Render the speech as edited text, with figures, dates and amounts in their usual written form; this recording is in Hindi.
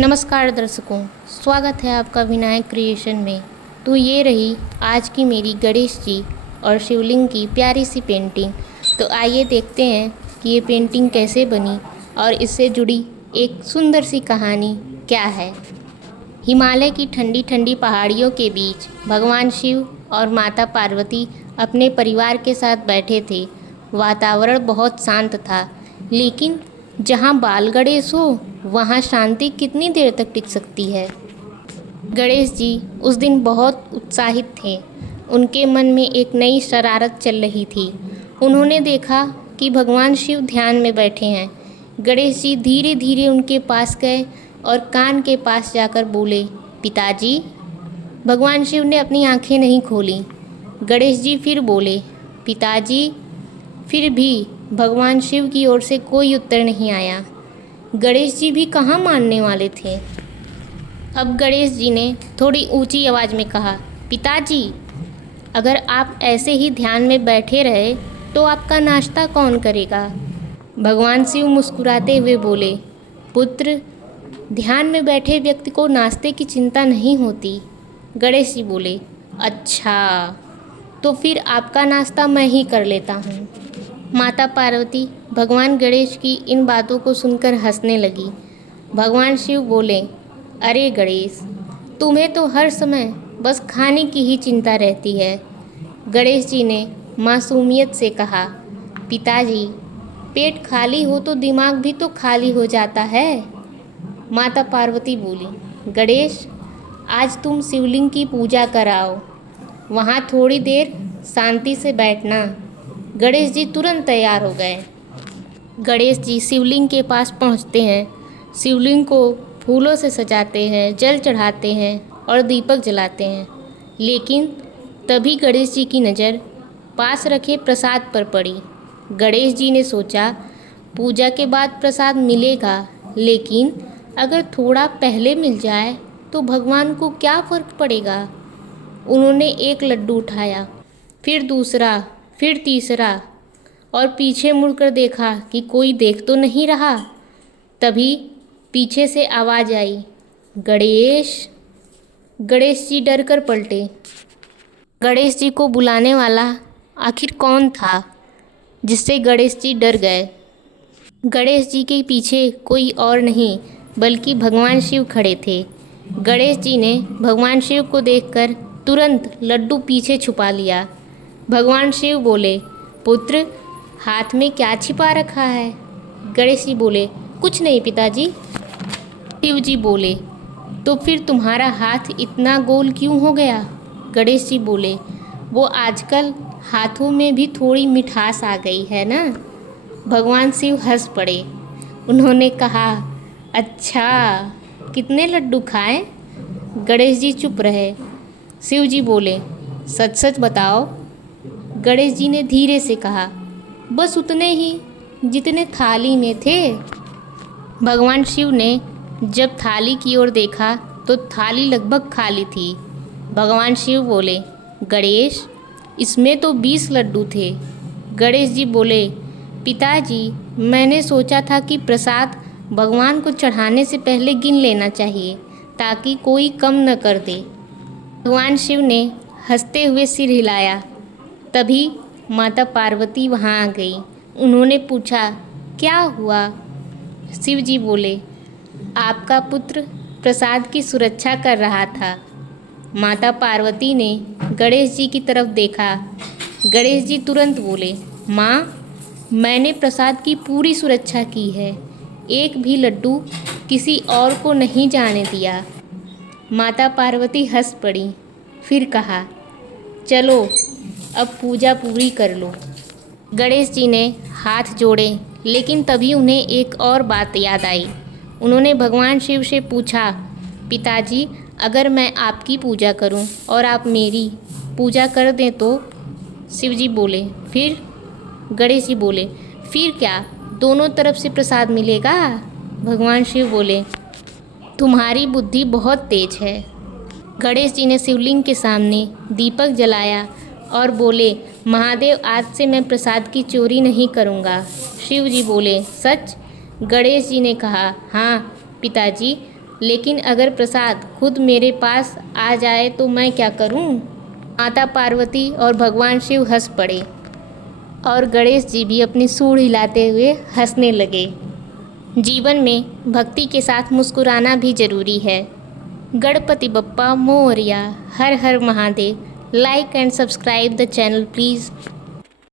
नमस्कार दर्शकों, स्वागत है आपका विनायक क्रिएशन में। तो ये रही आज की मेरी गणेश जी और शिवलिंग की प्यारी सी पेंटिंग। तो आइए देखते हैं कि ये पेंटिंग कैसे बनी और इससे जुड़ी एक सुंदर सी कहानी क्या है। हिमालय की ठंडी ठंडी पहाड़ियों के बीच भगवान शिव और माता पार्वती अपने परिवार के साथ बैठे थे। वातावरण बहुत शांत था, लेकिन जहाँ बाल गणेश हो वहाँ शांति कितनी देर तक टिक सकती है। गणेश जी उस दिन बहुत उत्साहित थे। उनके मन में एक नई शरारत चल रही थी। उन्होंने देखा कि भगवान शिव ध्यान में बैठे हैं। गणेश जी धीरे धीरे उनके पास गए और कान के पास जाकर बोले, पिताजी। भगवान शिव ने अपनी आंखें नहीं खोली। गणेश जी फिर बोले, पिताजी। फिर भी भगवान शिव की ओर से कोई उत्तर नहीं आया। गणेश जी भी कहाँ मानने वाले थे। अब गणेश जी ने थोड़ी ऊंची आवाज़ में कहा, पिताजी, अगर आप ऐसे ही ध्यान में बैठे रहे तो आपका नाश्ता कौन करेगा। भगवान शिव मुस्कुराते हुए बोले, पुत्र, ध्यान में बैठे व्यक्ति को नाश्ते की चिंता नहीं होती। गणेश जी बोले, अच्छा, तो फिर आपका नाश्ता मैं ही कर लेता हूँ। माता पार्वती भगवान गणेश की इन बातों को सुनकर हंसने लगी। भगवान शिव बोले, अरे गणेश, तुम्हें तो हर समय बस खाने की ही चिंता रहती है। गणेश जी ने मासूमियत से कहा, पिताजी, पेट खाली हो तो दिमाग भी तो खाली हो जाता है। माता पार्वती बोली, गणेश, आज तुम शिवलिंग की पूजा कराओ, वहाँ थोड़ी देर शांति से बैठना। गणेश जी तुरंत तैयार हो गए। गणेश जी शिवलिंग के पास पहुँचते हैं, शिवलिंग को फूलों से सजाते हैं, जल चढ़ाते हैं और दीपक जलाते हैं। लेकिन तभी गणेश जी की नज़र पास रखे प्रसाद पर पड़ी। गणेश जी ने सोचा, पूजा के बाद प्रसाद मिलेगा, लेकिन अगर थोड़ा पहले मिल जाए तो भगवान को क्या फ़र्क पड़ेगा। उन्होंने एक लड्डू उठाया, फिर दूसरा, फिर तीसरा, और पीछे मुड़कर देखा कि कोई देख तो नहीं रहा। तभी पीछे से आवाज़ आई, गणेश। गणेश जी डर कर पलटे। गणेश जी को बुलाने वाला आखिर कौन था जिससे गणेश जी डर गए। गणेश जी के पीछे कोई और नहीं बल्कि भगवान शिव खड़े थे। गणेश जी ने भगवान शिव को देखकर तुरंत लड्डू पीछे छुपा लिया। भगवान शिव बोले, पुत्र, हाथ में क्या छिपा रखा है। गणेश जी बोले, कुछ नहीं पिताजी। शिव जी बोले, तो फिर तुम्हारा हाथ इतना गोल क्यों हो गया। गणेश जी बोले, वो आजकल हाथों में भी थोड़ी मिठास आ गई है ना। भगवान शिव हंस पड़े। उन्होंने कहा, अच्छा, कितने लड्डू खाएं। गणेश जी चुप रहे। शिव जी बोले, सच सच बताओ। गणेश जी ने धीरे से कहा, बस उतने ही जितने थाली में थे। भगवान शिव ने जब थाली की ओर देखा तो थाली लगभग खाली थी। भगवान शिव बोले, गणेश, इसमें तो 20 लड्डू थे। गणेश जी बोले, पिताजी, मैंने सोचा था कि प्रसाद भगवान को चढ़ाने से पहले गिन लेना चाहिए ताकि कोई कम न कर दे। भगवान शिव ने हंसते हुए सिर हिलाया। तभी माता पार्वती वहाँ आ गई। उन्होंने पूछा, क्या हुआ। शिव जी बोले, आपका पुत्र प्रसाद की सुरक्षा कर रहा था। माता पार्वती ने गणेश जी की तरफ देखा। गणेश जी तुरंत बोले, माँ, मैंने प्रसाद की पूरी सुरक्षा की है, एक भी लड्डू किसी और को नहीं जाने दिया। माता पार्वती हंस पड़ी, फिर कहा, चलो अब पूजा पूरी कर लो। गणेश जी ने हाथ जोड़े, लेकिन तभी उन्हें एक और बात याद आई। उन्होंने भगवान शिव से पूछा, पिताजी, अगर मैं आपकी पूजा करूं और आप मेरी पूजा कर दें तो। शिव जी बोले, फिर। गणेश जी बोले, फिर क्या, दोनों तरफ से प्रसाद मिलेगा। भगवान शिव बोले, तुम्हारी बुद्धि बहुत तेज है। गणेश जी ने शिवलिंग के सामने दीपक जलाया और बोले, महादेव, आज से मैं प्रसाद की चोरी नहीं करूँगा। शिव जी बोले, सच। गणेश जी ने कहा, हाँ पिताजी, लेकिन अगर प्रसाद खुद मेरे पास आ जाए तो मैं क्या करूं? माता पार्वती और भगवान शिव हंस पड़े और गणेश जी भी अपनी सूंड हिलाते हुए हंसने लगे। जीवन में भक्ति के साथ मुस्कुराना भी ज़रूरी है। गणपति बप्पा मोरया। हर हर Mahadev. Like and subscribe the channel please.